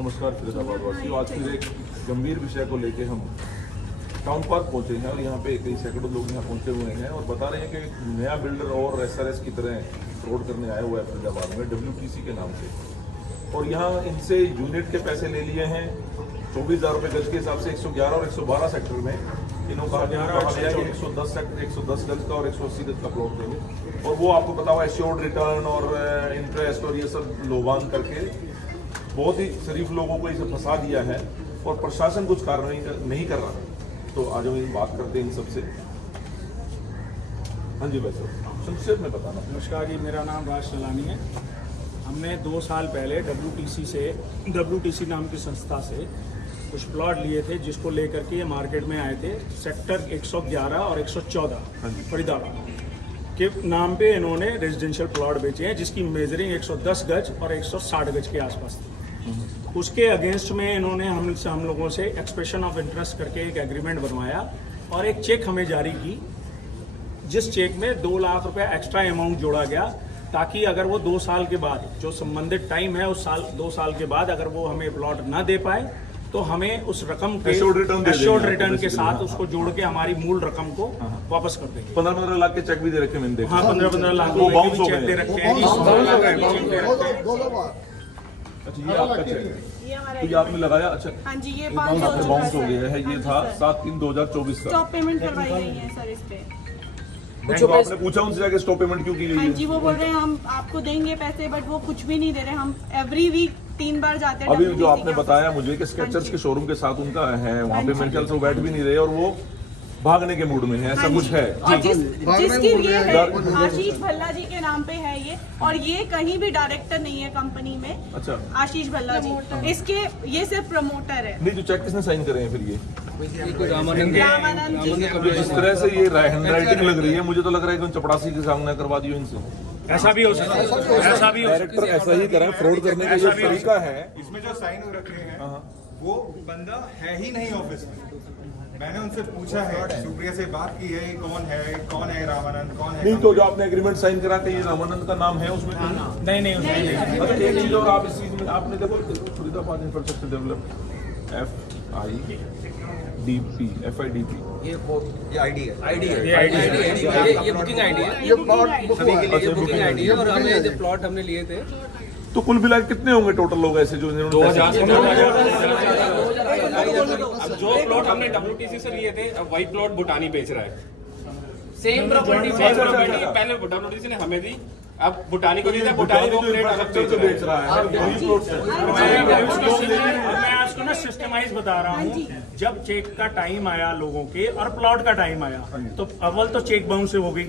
नमस्कार फरीदाबाद वासियों, आज फिर एक गंभीर विषय को लेके हम टाउन पार्क पहुंचे हैं और यहाँ पे कई सैकड़ों लोग यहाँ पहुंचे हुए हैं और बता रहे हैं कि एक नया बिल्डर और एसआरएस की तरह रोड करने आया हुआ है फरीदाबाद में WTC के नाम से। और यहाँ इनसे यूनिट के पैसे ले लिए हैं 24,000 रुपये गज के हिसाब से 111 और 112 सेक्टर में। इन्होंने कहा गया कि 110 सेक्टर 110 गज का और 180 गज का प्लॉट देंगे और वो आपको पता हुआ एश्योर्ड रिटर्न और इंटरेस्ट और ये सब लोबान करके बहुत ही शरीफ लोगों को इसे फंसा दिया है और प्रशासन कुछ कार्रवाई नहीं कर रहा है। तो आज हम बात करते हैं इन सबसे। हाँ जी भाई साहब, संक्षेप में बताना। नमस्कार जी, मेरा नाम राज सलानी है। हमने 2 साल पहले WTC नाम की संस्था से कुछ प्लॉट लिए थे जिसको लेकर के ये मार्केट में आए थे। सेक्टर 111 और 114 फरीदाबाद के नाम पे इन्होंने रेजिडेंशियल प्लॉट बेचे हैं जिसकी मेजरिंग 110 गज और 160 गज के आसपास थी। उसके अगेंस्ट में इन्होंने हम लोगों से एक्सप्रेशन ऑफ इंटरेस्ट करके एक एग्रीमेंट बनवाया और एक चेक हमें जारी की, जिस चेक में 2 लाख रुपए एक्स्ट्रा अमाउंट जोड़ा गया ताकि अगर वो 2 साल के बाद, जो संबंधित टाइम है उस 2 साल के बाद अगर वो हमें प्लॉट ना दे पाए तो हमें उस रकम के एश्योर्ड रिटर्न के साथ उसको जोड़ के हमारी मूल रकम को वापस कर देंगे। 15-15 लाख के चेक भी दे रखे मैंने देखा। हाँ, 15-15 लाख के चेक दे रखे हैं। अच्छा, ये आपका चेक है, तो ये आपने लगाया? अच्छा हाँ जी, ये बाउंस हो गया है। ये था 7/3/2024 का। स्टॉप पेमेंट करवाई गई है सर इस पे। तो आपने पूछा उनसे जाके स्टॉप पेमेंट क्यों की गई हाँ है? जी, वो बोल रहे हैं हम आपको देंगे पैसे, बट वो कुछ भी नहीं दे रहे। हम एवरी वीक 3 बार जाते हैं। अभी जो आपने बताया मुझे कि स्केचर्स के शोरूम के साथ उनका है, वहाँ पे मेरे ख्याल से वो बैठ भी नहीं रहे और वो भागने के मूड में है, ऐसा कुछ है। और जिसकी ये है आशीष भल्ला जी के नाम पे है ये, और ये कहीं भी डायरेक्टर नहीं है कंपनी में। अच्छा, आशीष भल्ला जी इसके ये सिर्फ प्रमोटर है। नहीं, जो चेक किसने साइन करे हैं फिर ये? रामानंद जी। जिस तरह से ये हैंडराइटिंग लग रही है, मुझे तो लग रहा है कि चपड़ासी के सामने करवा दियो इनसे। ऐसा भी हो सकता है, ऐसा भी हो सकता डायरेक्टर ऐसा ही करें, फ्रॉड करने का जो तरीका है। इसमें जो साइन हो रखे हैं वो बंदा है ही नहीं ऑफिस में। मैंने उनसे पूछा है, सुप्रिया से बात की है, कौन है रामानंद, कौन है? नहीं, तो जो आपने एग्रीमेंट साइन करा के ये रामानंद का नाम है उसमें? नहीं। अच्छा, एक चीज और आप इस चीज में आपने देखो, फरीदाबाद इंफ्रास्ट्रक्चर डेवलप FIDP ये आईडी है, ये बुकिंग आईडी है, ये प्लॉट सभी के लिए बुकिंग आईडी है। और हमने जो प्लॉट हमने लिए थे, तो कुल मिला कितने होंगे टोटल लोग ऐसे जो 2000 अब जो प्लॉट हमने WTC से लिए थे, अब वही प्लॉट भूटानी बेच रहा है। सेम प्रॉपर्टी पहले WTC ने हमें दी, अब भूटानी को दी थी, भूटानी को प्लेट अलग बेच रहा है वही प्लॉट से। मैं आपको ना सिस्टमाइज बता रहा हूँ। जब चेक का टाइम आया लोगों के और प्लॉट का टाइम आया तो अव्वल तो चेक बाउंस से हो गई।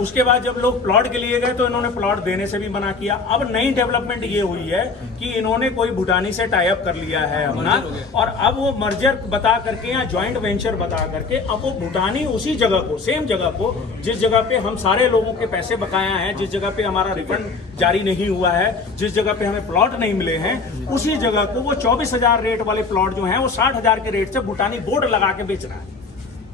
उसके बाद जब लोग प्लॉट के लिए गए तो इन्होंने प्लॉट देने से भी मना किया। अब नई डेवलपमेंट ये हुई है कि इन्होंने कोई भूटानी से टाई अप कर लिया है अपना, और अब वो मर्जर बता करके या ज्वाइंट वेंचर बता करके अब वो भूटानी उसी जगह को, सेम जगह को, जिस जगह पे हम सारे लोगों के पैसे बकाया हैं, जिस जगह पे हमारा रिफंड जारी नहीं हुआ है, जिस जगह पे हमें प्लॉट नहीं मिले हैं, उसी जगह को वो 24,000 रेट वाले प्लॉट जो हैं वो 60,000 के रेट से भूटानी बोर्ड लगा के बेच रहा है।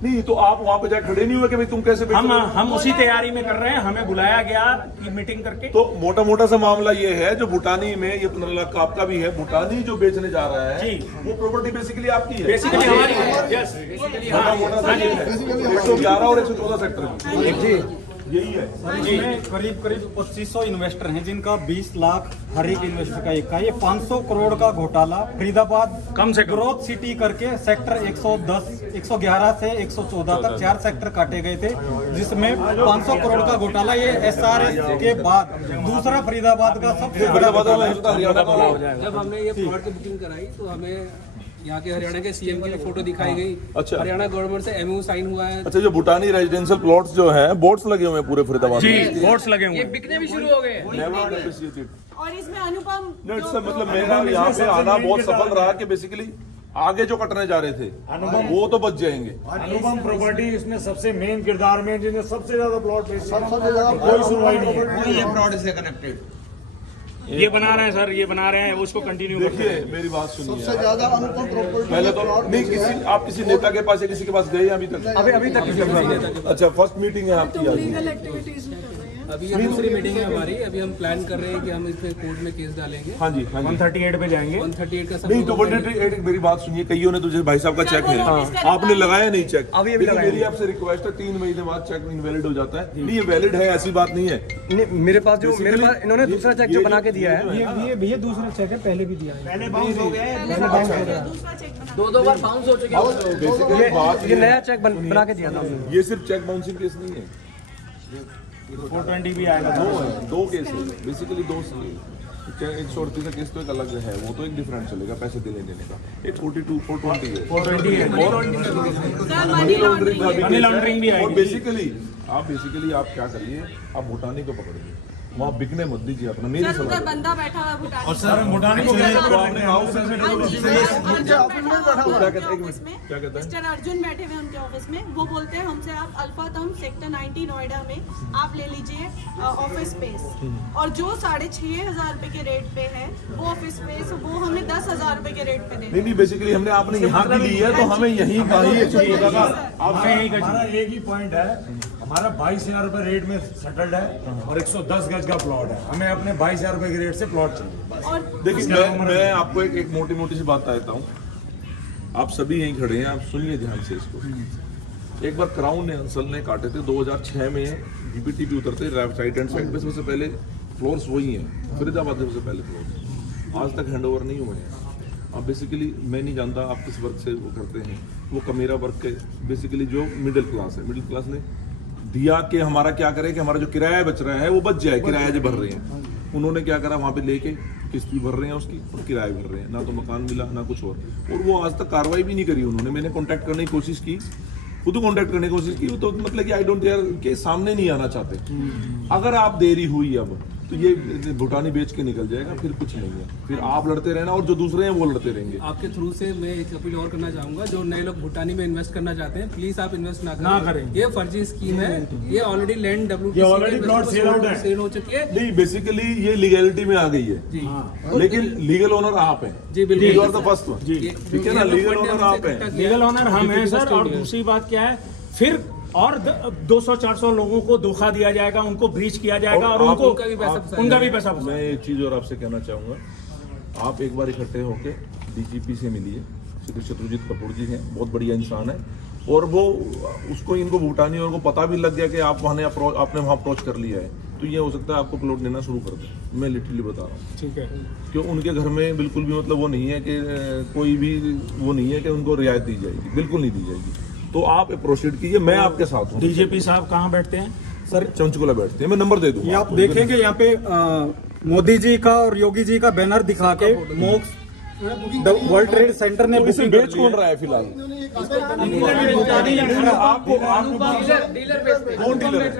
नहीं, तो आप वहाँ पे जाकर खड़े नहीं हुए कि भाई तुम कैसे बेच रहे हो? हम उसी तैयारी में कर रहे हैं। हमें बुलाया गया की मीटिंग करके। तो मोटा सा मामला ये है, जो भूटानी में ये 15 लाख का आपका भी है, भूटानी जो बेचने जा रहा है जी, वो प्रॉपर्टी बेसिकली आपकी है, बेसिकली हमारी है। यस, मोटा सा ये है 111 और 114 सेक्टर जी, यही है। इसमें करीब 2500 इन्वेस्टर हैं जिनका 20 लाख हर एक इन्वेस्टर का एक का। ये 500 करोड़ का घोटाला फरीदाबाद कम से कम ग्रोथ सिटी करके सेक्टर 111 से 114 तक 4 सेक्टर काटे गए थे, जिसमें 500 करोड़ का घोटाला। ये SRS के बाद दूसरा फरीदाबाद का सबसे बड़ा घोटाला है। जब हमने ये प्लॉट की बुकिंग कराई तो हमें यहाँ के हरियाणा के CM की फोटो दिखाई गई। अच्छा, हरियाणा गवर्नमेंट से MOU साइन हुआ है। अच्छा, जो भूटानी रेजिडेंशियल प्लॉट्स जो हैं, बोर्ड्स लगे हुए हैं पूरे फरीदाबाद जी, में। बोर्ड्स लगे हुए ये हैं। बिकने भी शुरू हो गए। और इसमें अनुपम मतलब मेरा यहाँ पे आना बहुत सफल रहा कि बेसिकली आगे जो कटने जा रहे थे वो तो बच जाएंगे। अनुपम प्रॉपर्टी इसमें सबसे मेन किरदार में, जिन्हें सबसे ज्यादा प्लॉट कोई सुनवाई नहीं है। ये फ्रॉड से कनेक्टेड ये बना रहे हैं सर, ये बना रहे हैं, उसको कंटिन्यू देखिए मेरी बात सुनिए। सबसे ज्यादा अनुपम प्रॉपर्टी पहले तो नहीं, आप किसी नेता के पास या किसी के पास गए अभी तक? अभी तक अच्छा, फर्स्ट मीटिंग है आपकी आज? लीगल एक्टिविटीज में कर रहे हैं। अभी ये दूसरी मीटिंग है हमारी, अभी हम प्लान कर रहे हैं कि हम इस पे कोर्ट में केस डालेंगे। हाँ जी, हाँ जी। 138 पे जाएंगे। 138 का नहीं तो सब 138 मेरी बात सुनिए, कईयों ने तुझे भाई साहब का चेक है, आपने लगाया नहीं चेक। अभी लेकिन मेरी आपसे रिक्वेस्ट है 3 महीने बाद चेक इनवैलिड हो जाता है। नहीं, ये वैलिड है, ऐसी बात नहीं है। मेरे पास इन्होंने दूसरा चेक जो बना के दिया है, ये भैया दूसरा चेक है, पहले भी दिया है, पहले बाउंस हो गया है, दूसरा चेक बना 2 बार बाउंस हो चुके हैं। बेसिकली बात ये नया चेक बना के दिया था हमने। ये सिर्फ चेक बाउंसिंग केस नहीं है, 420 भी आएगा। दो केस है, बेसिकली 2 138 का केस तो एक अलग है, वो तो एक डिफरेंट चलेगा पैसे देने देने का। एक 420 है, 420 है, और मनी लॉन्ड्रिंग मनी लॉन्ड्रिंग भी और आएगी। बेसिकली आप क्या करिए, आप भूटानी को पकड़िए, वहाँ बिकने मत दीजिए अपना, मेरी सर सलाह उधर है। बंदा बैठा हुआ है भूटान। और सर भूटानी को तो आपने हाउस से क्या कहता है? मिस्टर अर्जुन बैठे हुए उनके ऑफिस में, वो बोलते हैं हमसे आप अल्फा तम सेक्टर 90 नोएडा में आप ले लीजिए ऑफिस स्पेस, और जो 6,500 रुपए के रेट पे है वो ऑफिस स्पेस, वो हमें 10,000 रुपए के रेट पे नहीं बेसिकली हमने आपने यहाँ की ली है तो हमें यहीं का ही चाहिए था। आपसे यही हमारा एक ही पॉइंट है, हमारा 22,000 रुपए रेट में सेटल्ड है और 110 गज का प्लॉट है, हमें अपने 22,000 रुपए के रेट से प्लॉट चाहिए। और देखिए मैं आपको एक मोटी सी बात बताता हूँ, आप सभी यहीं खड़े हैं, आप सुनिए ध्यान से इसको। एक बार क्राउन ने अंसल ने काटे थे 2006 में, जीपीटीपी उतरते राइट हैंड साइड पे सबसे पहले फ्लोर्स वही हैं, फरीदाबाद सबसे पहले फ्लोर्स, आज तक हैंडओवर नहीं हुए हैं। अब बेसिकली मैं नहीं जानता आप किस वर्क से वो करते हैं, वो कमेरा वर्क के बेसिकली जो मिडिल क्लास ने दिया कि हमारा क्या करें कि हमारा जो किराया बच रहा है वो बच जाए, किराया जो भर रहे हैं उन्होंने क्या करा, वहाँ पे लेके किस्त भी भर रहे हैं उसकी और किराया भर रहे हैं, ना तो मकान मिला ना कुछ और वो आज तक कार्रवाई भी नहीं करी उन्होंने। मैंने कांटेक्ट करने की कोशिश की, खुद कांटेक्ट करने की कोशिश की, तो मतलब कि आई डोंट केयर के सामने नहीं आना चाहते। अगर आप देरी हुई अब तो ये भूटानी बेच के निकल जाएगा, फिर कुछ नहीं है, फिर आप लड़ते रहना और जो दूसरे हैं वो लड़ते रहेंगे। आपके थ्रू से मैं एक अपील और करना चाहूंगा, जो नए लोग भूटानी में इन्वेस्ट करना चाहते हैं, प्लीज आप इन्वेस्ट ना करें। ये फर्जी स्कीम है, ये already land already plot cell हो चुकी है। नहीं बेसिकली ये लीगैलिटी में आ गई है जी लेकिन लीगल ओनर आप हैं जी बिल्कुल, you are the first one, ठीक है ना, लीगल ओनर आप हैं, लीगल ऑनर हम हैं सर। और दूसरी बात क्या है, फिर और 200-400 लोगों को धोखा दिया जाएगा, उनको ब्रीच किया जाएगा और उनको उनका भी पैसा फंसाएगा। मैं एक चीज और आपसे कहना चाहूंगा, आप एक बार इकट्ठे होके डीजीपी से मिलिए, श्री शत्रुजीत कपूर जी हैं, बहुत बढ़िया इंसान है, और वो उसको इनको भूटानी और को पता भी लग गया कि आप आपने वहाँ अप्रोच कर लिया है, तो ये हो सकता है आपको प्लॉट लेना शुरू कर दे। मैं लिटरली बता रहा हूँ, ठीक है, क्यों उनके घर में बिल्कुल भी मतलब वो नहीं है कि कोई भी वो नहीं है कि उनको रियायत दी जाएगी, बिल्कुल नहीं दी जाएगी। तो आप प्रोसीड कीजिए, मैं आपके साथ हूँ। डीजीपी साहब कहाँ बैठते हैं सर? चंचकुला बैठते हैं, मैं नंबर दे दूंगा। ये आप देखेंगे यहाँ पे मोदी जी का और योगी जी का बैनर दिखा के मोक्स वर्ल्ड ट्रेड सेंटर ने इसे बेच कौन रहा है फिलहाल? आपको कौन डीलर है?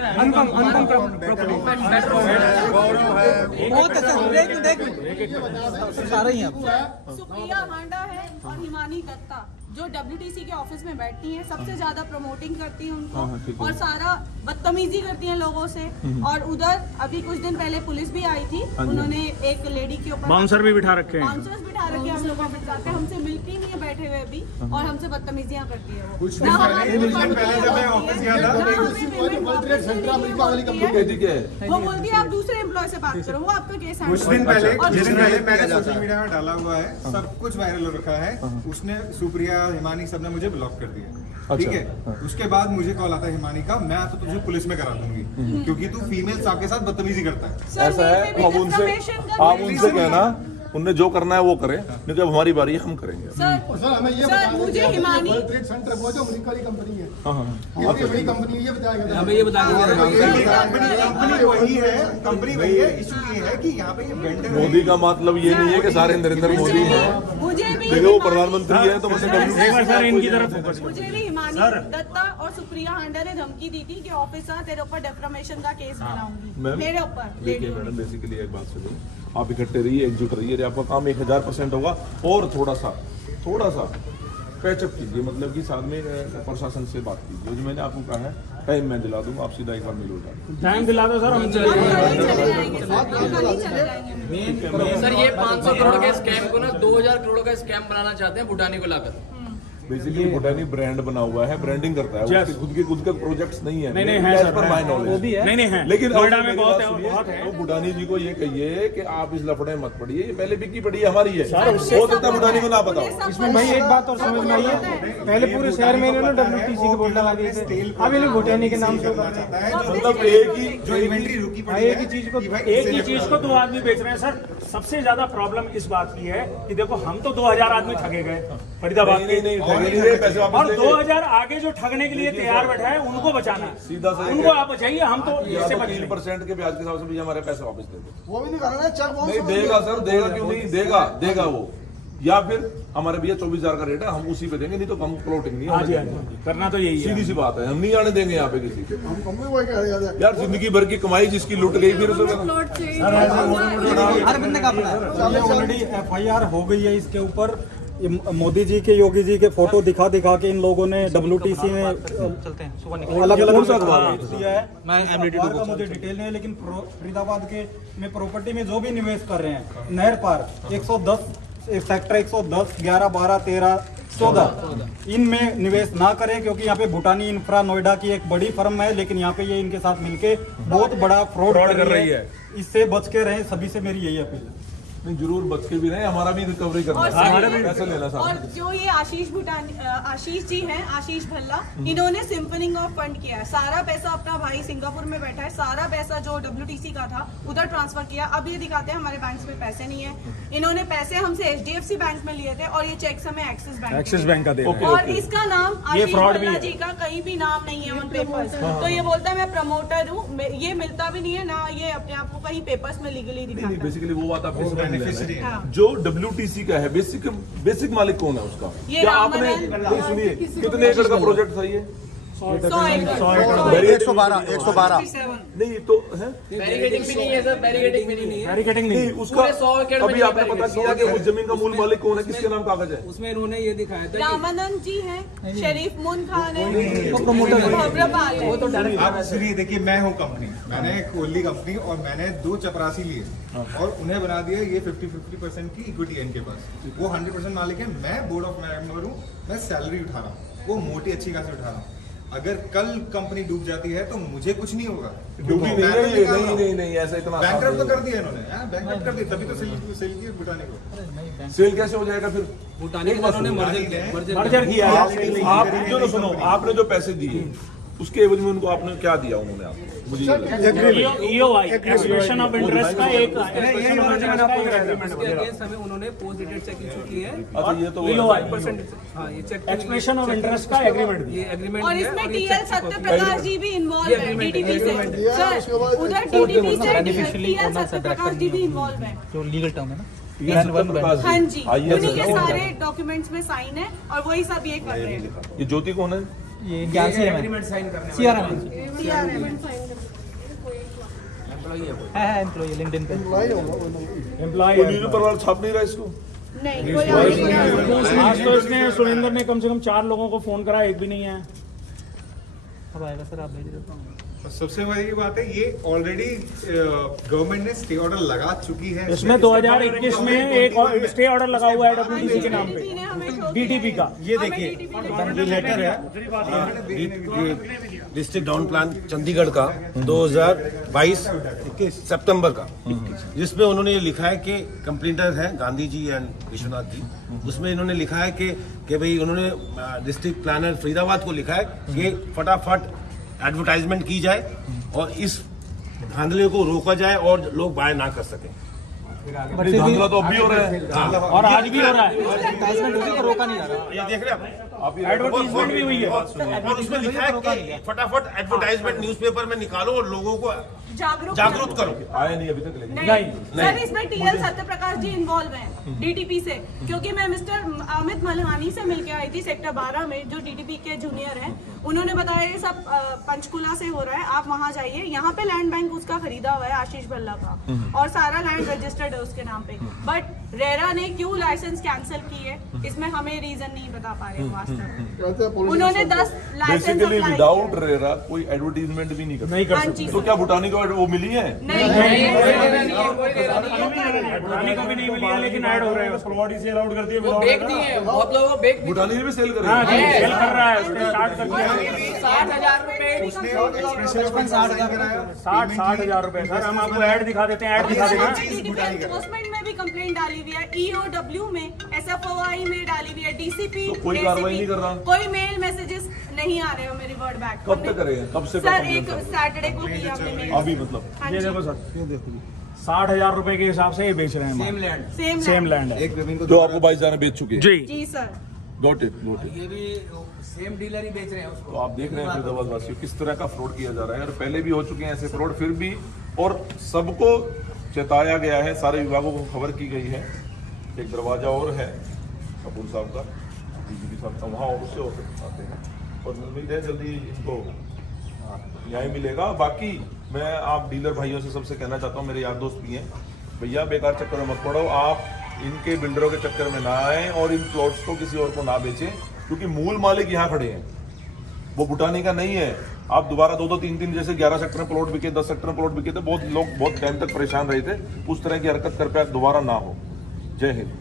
सुप्रिया हांडा है और हिमानी दत्ता जो WTC के ऑफिस में बैठती हैं, सबसे ज्यादा प्रमोटिंग करती हैं उनको और सारा बदतमीजी करती हैं लोगों से। और उधर अभी कुछ दिन पहले पुलिस भी आई थी, उन्होंने एक लेडी के ऊपर बाउंसर भी बिठा रखे हैं, बाउंसर्स बिठा रखे हैं हम लोगों के साथ, हमसे मिलती नहीं है बैठे हुए भी और हमसे बदतमीजियां करती है वो। कुछ दिन पहले जब मैं ऑफिस गया था, वो बोलती है आप दूसरे एम्प्लॉय से बात करो, वो आपका केस है। कुछ दिन पहले मैंने सोशल मीडिया में डाला हुआ है, सब कुछ वायरल हो रखा है, उसने सुप्रिया हिमानी सब ने मुझे ब्लॉक कर दिया, ठीक है। उसके बाद मुझे कॉल आता है हिमानी का, मैं तो तुझे पुलिस में करा दूंगी क्योंकि तू फीमेल स्टाफ के साथ बदतमीजी करता है। ऐसा है, आप उनसे कहना उनने जो करना है वो करें, नहीं तो अब हमारी बारी है, हम करेंगे। सर हमें ये मुझे हिमानी वर्ल्ड ट्रेड सेंटर वो जो अमेरिका की कंपनी है, ये बड़ी कंपनी है, ये बताया हमें ये बताइए कंपनी वही है। इशू ये है कि यहाँ पे ये वेंडर मोदी का मतलब ये नहीं है कि सारे नरेंद्र मोदी हैं, मुझे भी देखो वो प्रधानमंत्री है तो मुझे सर इनकी तरफ फोकस मुझे भी हिमानी दत्ता और सुप्रिया हांडा ने धमकी दी थी कि ऑफिसर तेरे ऊपर डेफामेशन का केस बनाऊंगी मेरे ऊपर। देखिए मैडम, बेसिकली एक बात सुनिए, आप इकट्ठे रहिए, एकजुट रहिए, आपका काम 1000% होगा। और थोड़ा सा पैचअप कीजिए, मतलब कि साथ में प्रशासन से बात कीजिए, जो मैंने आपको कहा है टाइम मैं दिला दूंगा, आप सीधा एक बार मिलो जाए। टाइम दिला दो सर, हम चले जाएंगे। सर ये 500 करोड़ के स्कैम को ना 2000 करोड़ का स्कैम बनाना चाहते हैं भूटानी को लाकर। बेसिकली भूटानी ब्रांड बना हुआ है, ब्रांडिंग करता है, Yes. उसके खुद के प्रोजेक्ट्स नहीं है। नहीं है सर, पर माय नॉलेज नहीं है, लेकिन नोएडा अब में मेरी बहुत बात है, सुनिए, बहुत है। तो भूटानी जी को ये कहिए कि आप इस लफड़े में मत पड़िए, ये पहले बिकी पड़ी है हमारी है, सर, हो सकता है भूटानी को ना पता हो। इसमें भाई एक बात और समझ में आई है, पहले पूरे शहर में इन्होंने WTC के बोर्ड लगा दिए थे, अब इन्हें भूटानी के नाम से मतलब एक ही जो इन्वेंट्री रुकी पड़ी एक ही चीज को एक ही चीज को 2 आदमी बेच रहे हैं सर। सबसे ज्यादा प्रॉब्लम इस बात की है कि देखो हम तो 2000 आदमी ठगे गए फरीदाबाद नहीं के, ठगे नहीं, पैसे और वापस लेंगे। 2000 आगे जो ठगने के लिए तैयार बैठा है उनको बचाना है, सीधा सा उनको आप बचाइए, हम तो इससे बच लेंगे। 3% के ब्याज के हिसाब से भी हमारे पैसे वापस दे दो। वो भी नहीं करना है, चेक बाउंस नहीं देगा सर, देगा क्यों नहीं देगा वो, या फिर हमारे भैया 24,000 का रेट है, हम उसी पे देंगे, नहीं तो हम प्लॉटिंग नहीं हाँ जी, होने हाँ देंगे। जी, करना तो यही है। सीधी सी बात है, हम नहीं आने देंगे यहाँ पे किसी को। हम भी वही कह रहे हैं यार जिंदगी भर की कमाई जिसकी लुट गई, फिर उसे हर बंदे का अपना है। ऑलरेडी FIR हो गई है इसके ऊपर। ये मोदी जी के, योगी जी के फोटो दिखा के इन लोगों ने WTC में अलग अलग दिया है। अखबार का मुझे डिटेल नहीं है, लेकिन फरीदाबाद के में प्रॉपर्टी में जो भी निवेश कर रहे हैं, नहर पार 110 सेक्टर 110, 11, 12, 13, 14 इनमें निवेश ना करें, क्योंकि यहाँ पे भूटानी इंफ्रा नोएडा की एक बड़ी फर्म है, लेकिन यहाँ पे ये इनके साथ मिलके बहुत बड़ा फ्रॉड कर रही है। इससे बच के रहें, सभी से मेरी यही अपील है। नहीं जरूर बच के भी रहे, हमारा भी रिकवरी करना और है, सर, पैसे लेना और साथ। जो ये आशीष जी हैं, आशीष भल्ला, इन्होंने सिम्फनिंग ऑफ फंड किया है। सारा पैसा अपना भाई सिंगापुर में बैठा है, सारा पैसा जो WTC का था उधर ट्रांसफर किया। अब ये दिखाते हैं हमारे बैंक में पैसे नहीं है। इन्होंने पैसे हमसे HDFC बैंक में लिए थे और ये चेक्स हमें एक्सिस बैंक का दे रहे हैं। और इसका नाम आशीष fraud भी भल्ला है। जी का कहीं भी नाम नहीं है ऑन पेपर्स। तो ये बोलता है मैं प्रमोटर हूँ, ये मिलता भी नहीं है ना, ये अपने आप को कहीं पेपर्स में लीगली दिखाता है। बेसिकली वो बात आप बेनिफिशियरी है। हाँ। जो WTC का है, बेसिक मालिक कौन है उसका? ये क्या आपने रामानंद। नहीं सुनिए, कितने एकड़ का प्रोजेक्ट था ये? 100 एकड़। 112 नहीं तो है बैरिकेडिंग भी नहीं है सर, बैरिकेडिंग भी नहीं है। बैरिकेडिंग नहीं नहीं, उसका पूरे 100 एकड़ में अभी आपने पता किया कि उस जमीन का मूल मालिक कौन है, किसके नाम कागज है? उसमें इन्होंने ये दिखाया था रामानंद जी हैं, शरीफ मुन खान है, भव्रपाल है। वो तो डायरेक्ट आप सुनिए, देखिए मैं हूँ कंपनी, मैंने एक ओनली कंपनी और मैंने 2 चपरासी लिए और उन्हें बना दिया ये 50% की इक्विटी है इनके पास। वो 100% मालिक है, मैं बोर्ड ऑफ मेंबर हूँ, मैं सैलरी उठा रहा हूँ, वो मोटी अच्छी खासी उठा रहा हूँ। अगर कल कंपनी डूब जाती है तो मुझे कुछ नहीं होगा। डूबी नहीं है ये, नहीं ऐसा इतना बैंकरप्ट तो कर दिया इन्होंने, बैंकरप्ट कर दिया, तभी तो सेल किया भूटानी को। सेल कैसे हो जाएगा फिर? भूटानी के दोनों ने मर्जर किया है। आप जो सुनो, आपने जो पैसे दिए उसके एवज में उनको आपने क्या दिया उन्होंने आपको? मुझे ये बताइए। EOI एक्सप्रेशन ऑफ इंटरेस्ट का एक उसके अगेंस्ट हमें उन्होंने पोस्ट डेटेड चेक इशू की है। अच्छा ये तो EOI हाँ, ये चेक एक्सप्रेशन ऑफ इंटरेस्ट का एग्रीमेंट ये एग्रीमेंट और इसमें TL सत्यप्रकाश जी भी इन्वॉल्व है DTP से। सर उधर DTP से TL सत्यप्रकाश जी भी इन्वॉल्व है। जो लीगल टर्म है ना, हाँ जी, आइए उन्हीं के सर। सारे डॉक्यूमेंट्स में साइन है और वही सब ये कर रहे हैं। ये ज्योति कौन है? ये एग्रीमेंट साइन करने CRM है, एम्प्लॉय लिंक्डइन पे एम्प्लॉय कोई न्यूज़ पर छाप नहीं रहा इसको? नहीं कोई और नहीं है। आज तो इसने सुरेंद्र ने कम से कम 4 लोगों को फोन करा, एक भी नहीं है। अब आएगा सर, आप भेज देता हूँ। सबसे बड़ी बात है, ये ऑलरेडी गवर्नमेंट ने स्टे ऑर्डर लगा चुकी है। इसमें 2021 में एक स्टे ऑर्डर लगा हुआ है WTC के नाम DTP ने पे, हमें ठोक DTP दिया। का। ये हमें देखिए, DTP ने लेटर है डिस्ट्रिक्ट डाउन प्लान चंडीगढ़ का 2022 सितंबर का, जिसमें उन्होंने ये लिखा है कि कंप्लेंटर है गांधी जी एंड विश्वनाथ जी। उसमें इन्होंने लिखा है कि भाई उन्होंने डिस्ट्रिक्ट प्लानर फरीदाबाद को लिखा है कि फटाफट एडवर्टाइजमेंट की जाए और इस धांधले को रोका जाए और लोग बाय ना कर सकें। धांधला तो अब भी हो रहा है और आज भी हो रहा है। एडवर्टाइजमेंट होगी तो रोका नहीं जा रहा। ये देख रहे हैं आप? एडवर्टाइजमेंट भी हुई है और उसमें लिखा है कि फटाफट एडवर्टाइजमेंट न्यूज़पेपर में निकालो और लोगों को जागरूक करो। आया नहीं अभी तक लेकिन। नहीं सर, इसमें TL सत्यप्रकाश जी इन्वॉल्व हैं DTP से, क्योंकि मैं मिस्टर अमित मल्हानी से मिलके आई थी सेक्टर 12 में, जो DTP के जूनियर हैं। उन्होंने बताया ये सब पंचकुला से हो रहा है, आप वहां जाइए। यहाँ पे लैंड बैंक उसका खरीदा हुआ है आशीष भल्ला का, और सारा लैंड रजिस्टर्ड है उसके नाम पे। बट रेरा ने क्यों लाइसेंस कैंसिल की है, इसमें हमें रीजन नहीं बता पा रहे हैं आज तक। उन्होंने 10 लाइसेंस बेसिकली विदाउट रेरा कोई एडवर्टीजमेंट भी नहीं करता। नहीं कर हाँ सकते। जी तो क्या भूटानी को वो मिली है? भूटानी को भी नहीं मिली है, लेकिन ऐड हो रहे हैं। प्लॉट ही सेल आउट करती है बेच दी है, बहुत लोगों को बेच दी। भूटानी में भी सेल कर हाँ रहे जी, हैं? सेल कर रहा है, उसने स्टार्ट कर दिया। 60,000 रुपए उसने एक्सप्रेशन अपन 60,000 कराया 60,000 रुपए। सर हम आपको ऐड दिखा देते हैं, ऐड दिखा देना। एनफोर्समेंट में भी कंप्लेंट डाली हुई है, EOW में, SFOI में डाली हुई है, DCP, तो कोई कार्रवाई नहीं कर रहा? कोई मेल मैसेजेस नहीं आ रहे हो मेरे वर्ड बैक। कब तक करें? कब से सर एक सैटरडे को किया हमने मेल। अभी मतलब हाँ ये जी। देखो सर, 60,000 रुपए के हिसाब से ये बेच रहे हैं। सेम लैंड है। एक जमीन को जो आपको भाई जाने बेच चुके हैं। जी सर। Got it. ये भी सेम डीलर ही बेच रहे हैं उसको। तो आप देख रहे हैं फरीदाबाद वासियों किस तरह का फ्रॉड किया जा रहा है, और पहले भी हो चुके हैं ऐसे फ्रॉड, फिर भी और सबको चेताया गया है, सारे विभागों को खबर की गई है। एक दरवाजा और है कपूर साहब का, DGP साहब का, वहाँ और उससे और आते हैं, और उम्मीद है जल्दी इनको न्याय मिलेगा। बाकी मैं आप डीलर भाइयों से सबसे कहना चाहता हूँ, मेरे यार दोस्त भी हैं, भैया बेकार चक्कर में मत पड़ो, आप इनके बिल्डरों के चक्कर में ना आए और इन प्लॉट्स को किसी और को ना बेचें, क्योंकि मूल मालिक यहाँ खड़े हैं, वो भूटानी का नहीं है। आप दोबारा 2-2, 3-3 जैसे 11 सेक्टर में प्लॉट बिके, 10 सेक्टर में प्लॉट बिके थे, बहुत लोग बहुत टाइम तक परेशान रहे थे, उस तरह की हरकत कर पे आप दोबारा ना हो। जय हिंद।